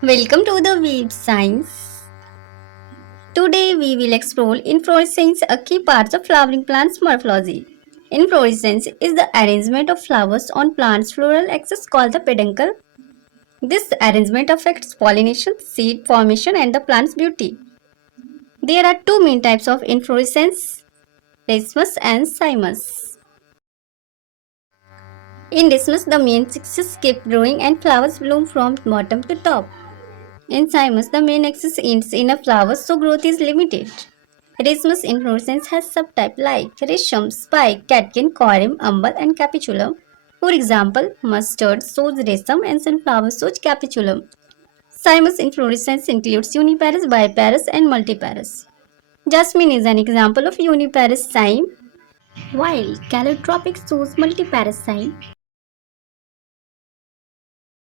Welcome to the Weed Science. Today we will explore inflorescence, a key part of flowering plants morphology. Inflorescence is the arrangement of flowers on plants' floral axis called the peduncle. This arrangement affects pollination, seed formation, and the plant's beauty. There are two main types of inflorescence, racemous and cymous. In racemous, the main axis keep growing and flowers bloom from bottom to top. In cymous, the main axis ends in a flower, so growth is limited. Racemous inflorescence has subtypes like resham, spike, catkin, corymb, umbel, and capitulum. For example, mustard shows resham and sunflower shows capitulum. Cymous inflorescence includes uniparous, biparous, and multiparous. Jasmine is an example of uniparous cyme, while calotropis shows multiparous cyme.